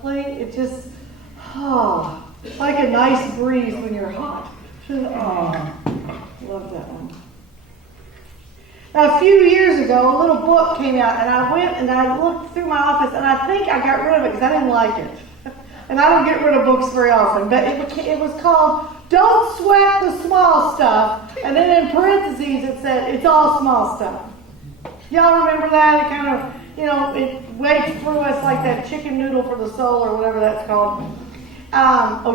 plate. It just, like a nice breeze when you're hot. Love that one. Now, a few years ago, a little book came out, and I went and I looked through my office, and I think I got rid of it because I didn't like it. And I don't get rid of books very often, but it was called Don't Sweat the Small Stuff, and then in parentheses it said, it's all small stuff. Y'all remember that? It kind of, it waves through us like that chicken noodle for the soul or whatever that's called.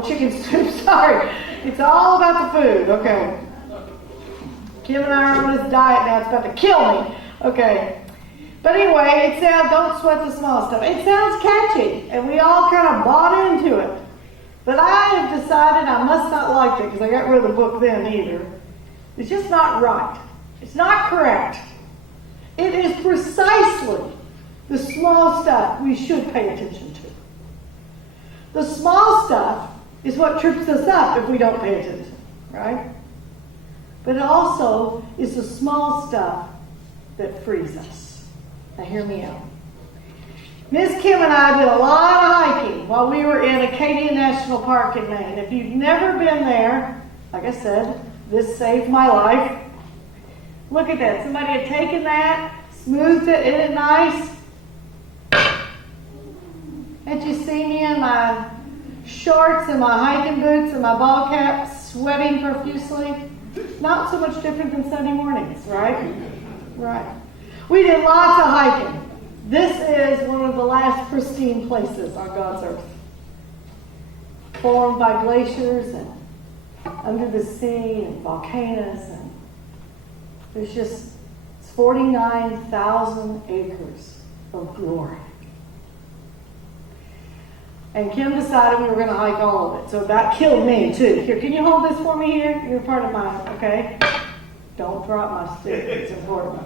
Chicken soup, sorry. It's all about the food, okay. Kim and I are on this diet now. It's about to kill me. Okay. But anyway, it said, don't sweat the small stuff. It sounds catchy, and we all kind of bought into it. But I have decided I must not like it because I got rid of the book then either. It's just not right. It's not correct. It is precisely the small stuff we should pay attention to. The small stuff is what trips us up if we don't pay attention, right? But it also is the small stuff that frees us. Now hear me out. Miss Kim and I did a lot of hiking while we were in Acadia National Park in Maine. If you've never been there, like I said, this saved my life. Look at that. Somebody had taken that, smoothed it, isn't it nice? Can't you see me in my shorts and my hiking boots and my ball cap sweating profusely? Not so much different than Sunday mornings, right? Right. We did lots of hiking. This is one of the last pristine places on God's earth. Formed by glaciers and under the sea and volcanoes. And there's it's 49,000 acres of glory. And Kim decided we were going to hike all of it. So that killed me, too. Here, can you hold this for me here? You're part of mine, okay? Don't drop my stick. It's important.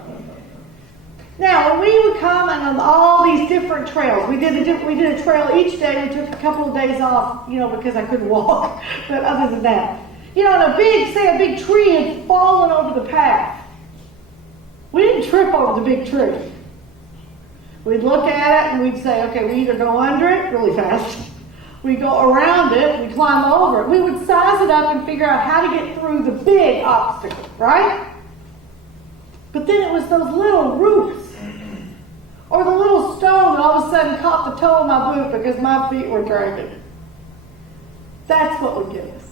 Now, when we would come on all these different trails, we did a trail each day. We took a couple of days off, because I couldn't walk. But other than that, and a big tree had fallen over the path. We didn't trip over the big tree. We'd look at it and we'd say, okay, we either go under it really fast, we go around it, we climb over it. We would size it up and figure out how to get through the big obstacle, right? But then it was those little roots or the little stone that all of a sudden caught the toe of my boot because my feet were dragging. That's what would get us.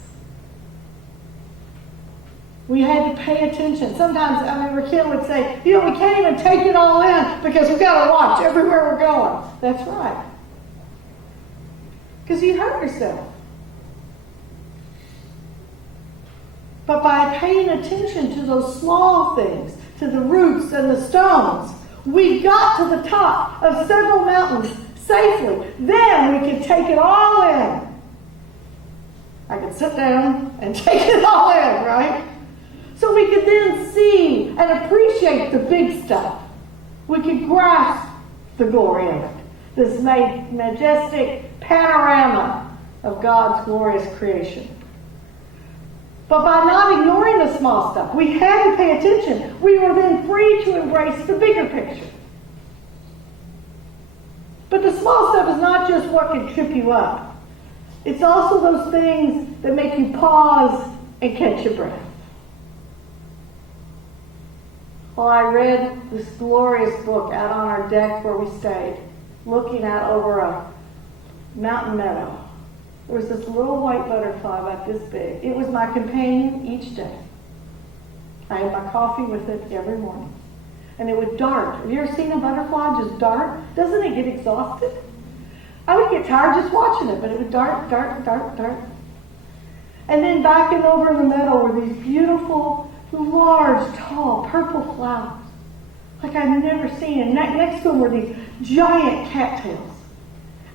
We had to pay attention. Sometimes, Kim would say, we can't even take it all in because we've got to watch everywhere we're going. That's right. Because you hurt yourself. But by paying attention to those small things, to the roots and the stones, we got to the top of several mountains safely. Then we could take it all in. I could sit down and take it all in, right? So we could then see and appreciate the big stuff. We could grasp the glory of it. This majestic panorama of God's glorious creation. But by not ignoring the small stuff, we had to pay attention. We were then free to embrace the bigger picture. But the small stuff is not just what can trip you up. It's also those things that make you pause and catch your breath. Well, I read this glorious book out on our deck where we stayed, looking out over a mountain meadow. There was this little white butterfly about this big. It was my companion each day. I had my coffee with it every morning. And it would dart. Have you ever seen a butterfly just dart? Doesn't it get exhausted? I would get tired just watching it, but it would dart, dart, dart, dart. And then back and over in the meadow were these beautiful, large, tall, purple flowers, like I'd never seen. And next to them were these giant cattails.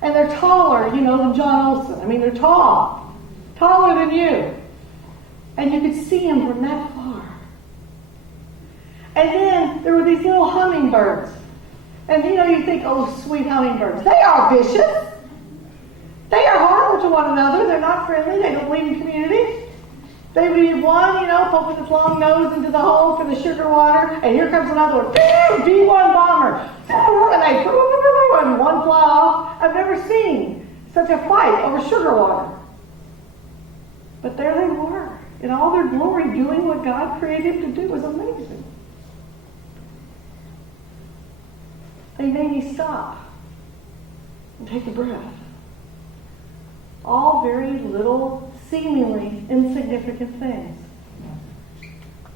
And they're taller, than John Olson. They're tall, taller than you. And you could see them from that far. And then there were these little hummingbirds. And you think, oh, sweet hummingbirds. They are vicious. They are horrible to one another. They're not friendly. They don't live in community. They leave one, poking its long nose into the hole for the sugar water, and here comes another one. B-1 bomber. And one fly off. I've never seen such a fight over sugar water. But there they were, in all their glory, doing what God created to do. It was amazing. They made me stop and take a breath. All very little, seemingly insignificant things.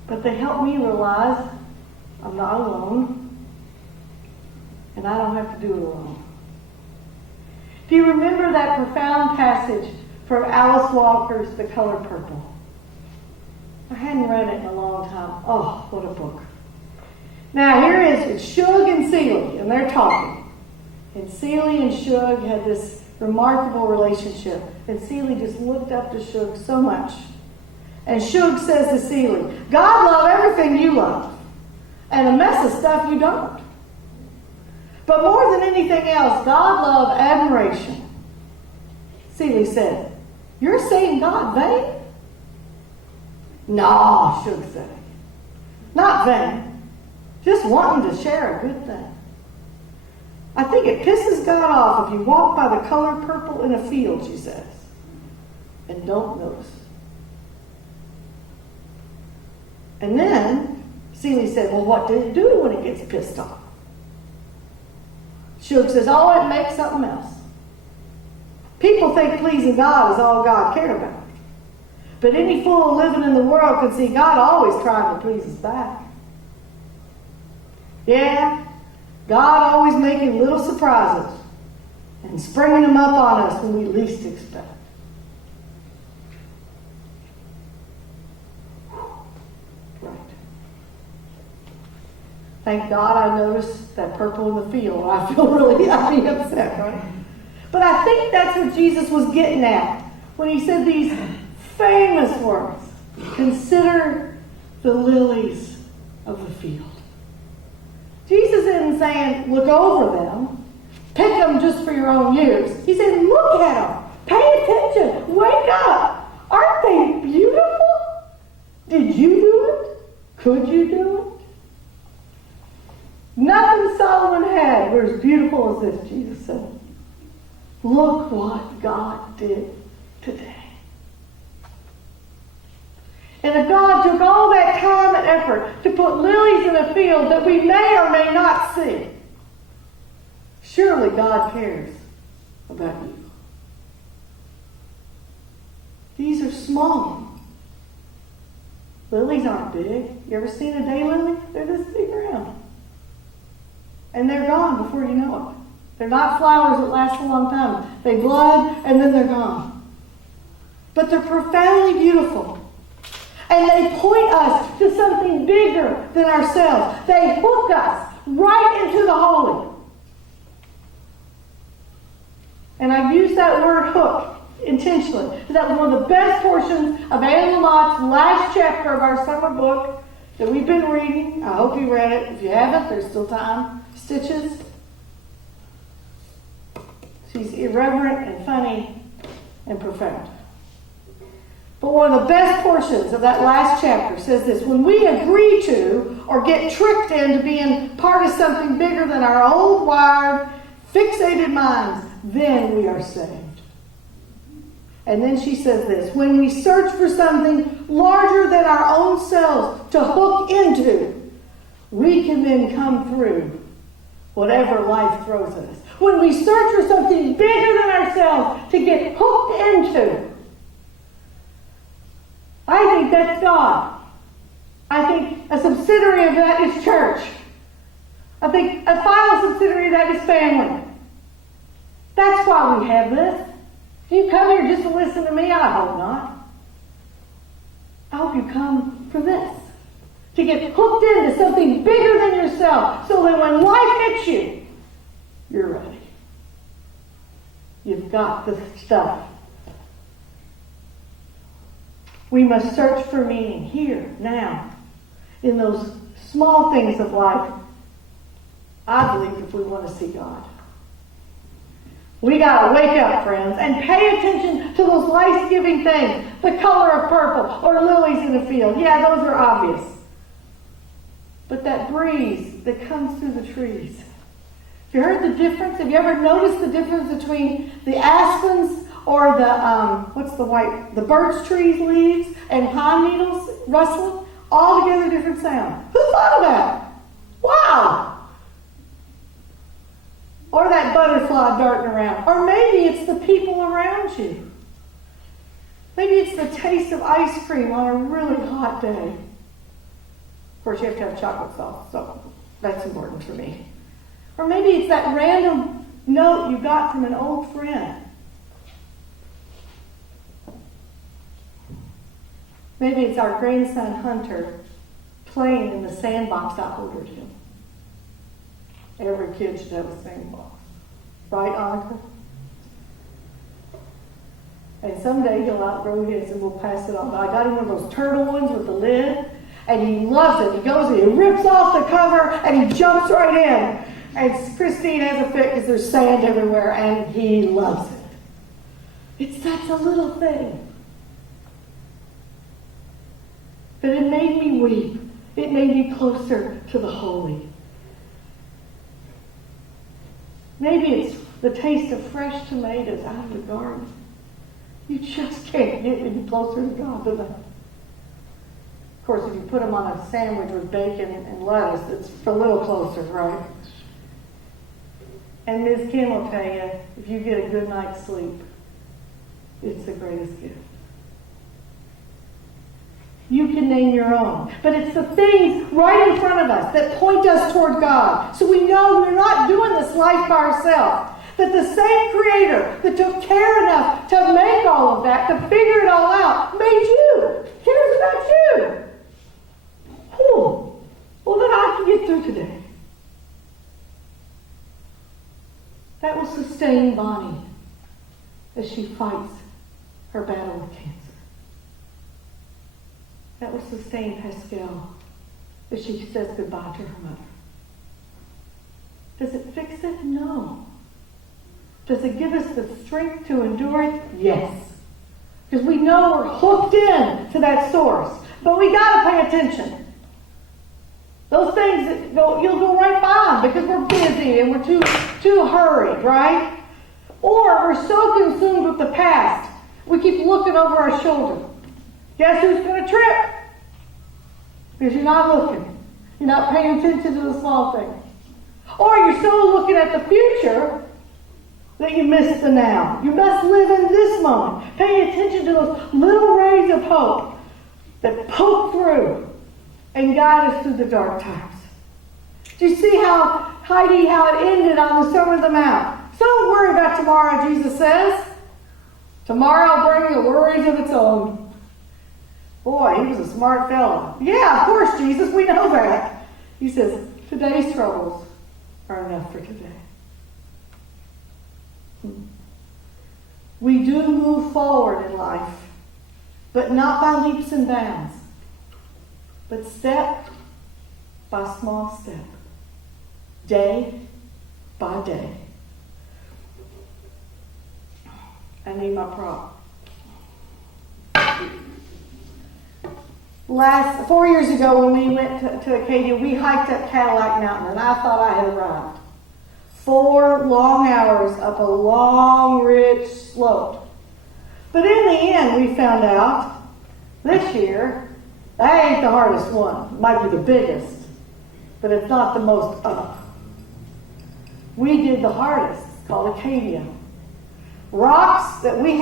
But they helped me realize I'm not alone, and I don't have to do it alone. Do you remember that profound passage from Alice Walker's The Color Purple? I hadn't read it in a long time. Oh, what a book. Now here is Shug and Seeley, and they're talking. And Seeley and Shug had this remarkable relationship. And Seeley just looked up to Shug so much. And Shug says to Seeley, God loved everything you love, and a mess of stuff you don't. But more than anything else, God loved admiration. Seeley said, you're saying God vain? No, Shug said. Not vain. Just wanting to share a good thing. I think it pisses God off if you walk by the color purple in a field, she says, and don't notice. And then Seeley said, well, what does it do when it gets pissed off? Shug says, oh, it makes something else. People think pleasing God is all God cares about. But any fool living in the world can see God always trying to please us back. Yeah, God always making little surprises and springing them up on us when we least expect. Right. Thank God I noticed that purple in the field. I feel really upset, right? But I think that's what Jesus was getting at when he said these famous words. Consider the lilies of the field. Jesus isn't saying, look over them, pick them just for your own use. He said, look at them, pay attention, wake up. Aren't they beautiful? Did you do it? Could you do it? Nothing Solomon had were as beautiful as this, Jesus said. Look what God did today. And if God took all that time and effort to put lilies in a field that we may or may not see, surely God cares about you. These are small. Lilies aren't big. You ever seen a daylily? They're this big around. And they're gone before you know it. They're not flowers that last a long time. They bud and then they're gone. But they're profoundly beautiful. And they point us to something bigger than ourselves. They hook us right into the holy. And I use that word hook intentionally. That was one of the best portions of Anne Lamott's last chapter of our summer book that we've been reading. I hope you read it. If you haven't, there's still time. Stitches. She's irreverent and funny and profound. But one of the best portions of that last chapter says this: when we agree to or get tricked into being part of something bigger than our old wired, fixated minds, then we are saved. And then she says this: when we search for something larger than our own selves to hook into, we can then come through whatever life throws at us. When we search for something bigger than ourselves to get hooked into, I think that's God. I think a subsidiary of that is church. I think a final subsidiary of that is family. That's why we have this. Do you come here just to listen to me? I hope not. I hope you come for this. To get hooked into something bigger than yourself, so that when life hits you, you're ready. You've got the stuff. We must search for meaning here, now, in those small things of life. I believe if we want to see God. We got to wake up, friends, and pay attention to those life-giving things. The color of purple or lilies in the field. Yeah, those are obvious. But that breeze that comes through the trees, Have you heard the difference? Have you ever noticed the difference between the aspens or the birch trees leaves and pine needles rustling? All together different sound. Who thought of that? Wow! Or that butterfly darting around. Or maybe it's the people around you. Maybe it's the taste of ice cream on a really hot day. Of course, you have to have chocolate sauce, so that's important for me. Or maybe it's that random note you got from an old friend. Maybe it's our grandson Hunter playing in the sandbox I ordered him. Every kid should have a sandbox. Right, Annika? And someday he'll outgrow his and we'll pass it on. I got him one of those turtle ones with the lid, and he loves it. He goes and he rips off the cover and he jumps right in. And Christine has a fit because there's sand everywhere, and he loves it. It's such a little thing. But it made me weep. It made me closer to the holy. Maybe it's the taste of fresh tomatoes out of the garden. You just can't get any closer to God than that. Of course, if you put them on a sandwich with bacon and lettuce, it's a little closer, right? And Ms. Kim will tell you, if you get a good night's sleep, it's the greatest gift. You can name your own. But it's the things right in front of us that point us toward God. So we know we're not doing this life by ourselves. That the same Creator that took care enough to make all of that, to figure it all out, made you. Cares about you. Whew. Well, then I can get through today. That will sustain Bonnie as she fights her battle with cancer. That will sustain Pascal as she says goodbye to her mother. Does it fix it? No. Does it give us the strength to endure it? Yes. Because we know we're hooked in to that source. But we got to pay attention. Those things, you'll go right by them because we're busy and we're too hurried, right? Or we're so consumed with the past, we keep looking over our shoulder. Guess who's going to trip? Because you're not looking. You're not paying attention to the small things. Or you're so looking at the future that you miss the now. You must live in this moment. Pay attention to those little rays of hope that poke through and guide us through the dark times. Do you see how it ended on the Sermon on the Mount? So don't worry about tomorrow, Jesus says. Tomorrow will bring you worries of its own. Boy, he was a smart fellow. Yeah, of course, Jesus, we know that. He says, today's troubles are enough for today. We do move forward in life, but not by leaps and bounds, but step by small step, day by day. I need my prop. 4 years ago when we went to Acadia, we hiked up Cadillac Mountain, and I thought I had arrived. 4 long hours up a long, rich slope. But in the end, we found out this year, that ain't the hardest one. It might be the biggest, but it's not the most up. We did the hardest. It's called Acadia. Rocks that we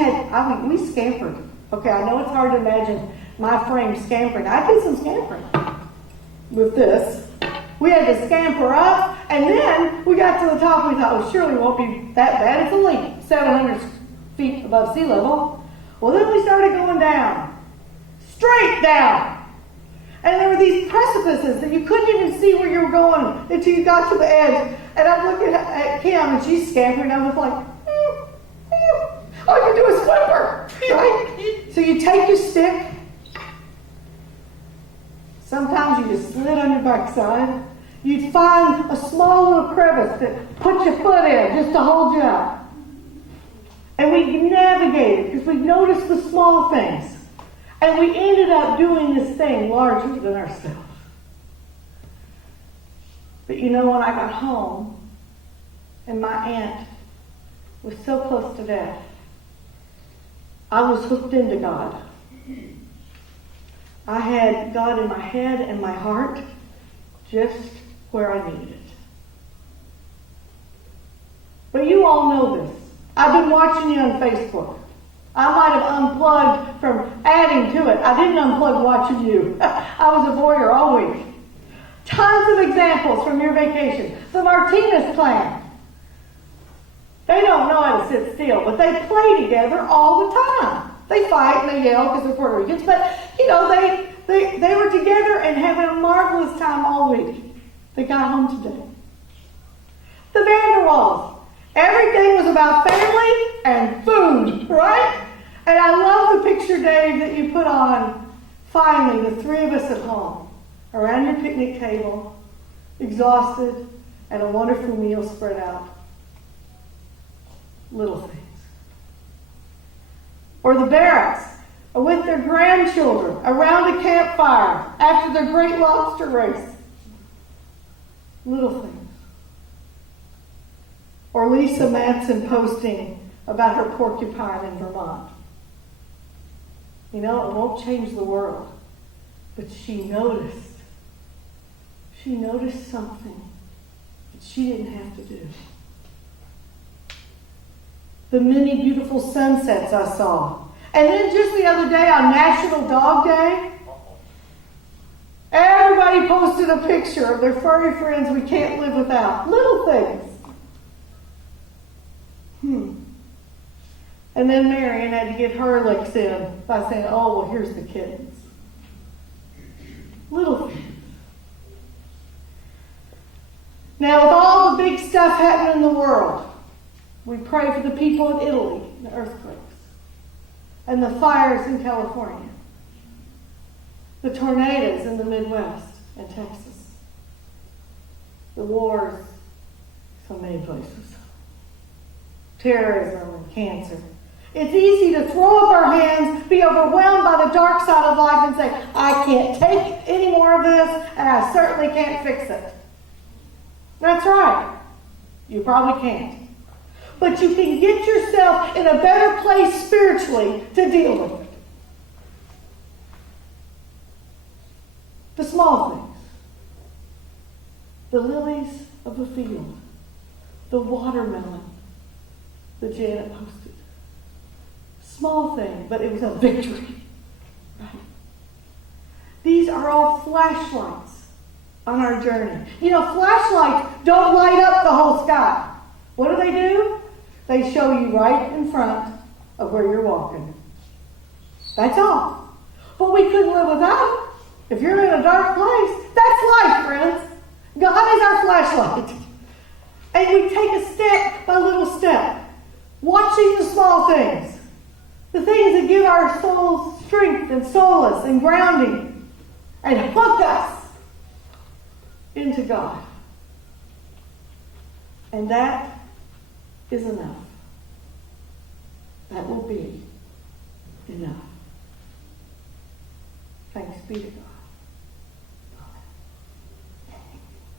scampered. Okay, I know it's hard to imagine my frame scampering. I did some scampering with this. We had to scamper up, and then we got to the top. We thought, oh, surely it won't be that bad. It's only 700 feet above sea level. Well, then we started going down. Straight down. And there were these precipices that you couldn't even see where you were going until you got to the edge. And I'm looking at Kim, and she's scampering, and I was like, all I can do is whimper, right? So you take your stick. Sometimes you just slid on your backside. You'd find a small little crevice to put your foot in just to hold you up. And we navigated because we noticed the small things. And we ended up doing this thing larger than ourselves. But you know, when I got home, and my aunt was so close to death, I was hooked into God. I had God in my head and my heart just where I needed it. But you all know this. I've been watching you on Facebook. I might have unplugged from adding to it. I didn't unplug watching you. I was a voyeur all week. Tons of examples from your vacation. The Martinez clan. They don't know how to sit still, but they play together all the time. They fight and they yell because they're Puerto Ricans, but they were together and having a marvelous time all week. They got home today. The Vanderwalls. Everything was about family and food, right? And I love the picture, Dave, that you put on. Finally, the three of us at home, around your picnic table, exhausted, and a wonderful meal spread out. Little things. Or the Barretts, with their grandchildren, around a campfire, after their great lobster race. Little things. Or Lisa Manson posting about her porcupine in Vermont. You know, it won't change the world. But she noticed. She noticed something that she didn't have to do. The many beautiful sunsets I saw. And then just the other day on National Dog Day, everybody posted a picture of their furry friends we can't live without. Little things. And then Marion had to get her licks in by saying, oh, well, here's the kittens. Little things. Now, with all the big stuff happening in the world, we pray for the people in Italy, the earthquakes, and the fires in California, the tornadoes in the Midwest and Texas, the wars in so many places, terrorism and cancer. It's easy to throw up our hands, be overwhelmed by the dark side of life and say, I can't take any more of this, and I certainly can't fix it. That's right. You probably can't. But you can get yourself in a better place spiritually to deal with it. The small things. The lilies of the field. The watermelon that Janet posted. Small thing, but it was a victory. Right? These are all flashlights on our journey. You know, flashlights don't light up the whole sky. What do? They show you right in front of where you're walking. That's all. But we couldn't live without it. If you're in a dark place, that's life, friends. God is our flashlight. And we take a step by little step, watching the small things. The things that give our souls strength and solace and grounding and hook us into God. And that is enough. That will be enough. Thanks be to God.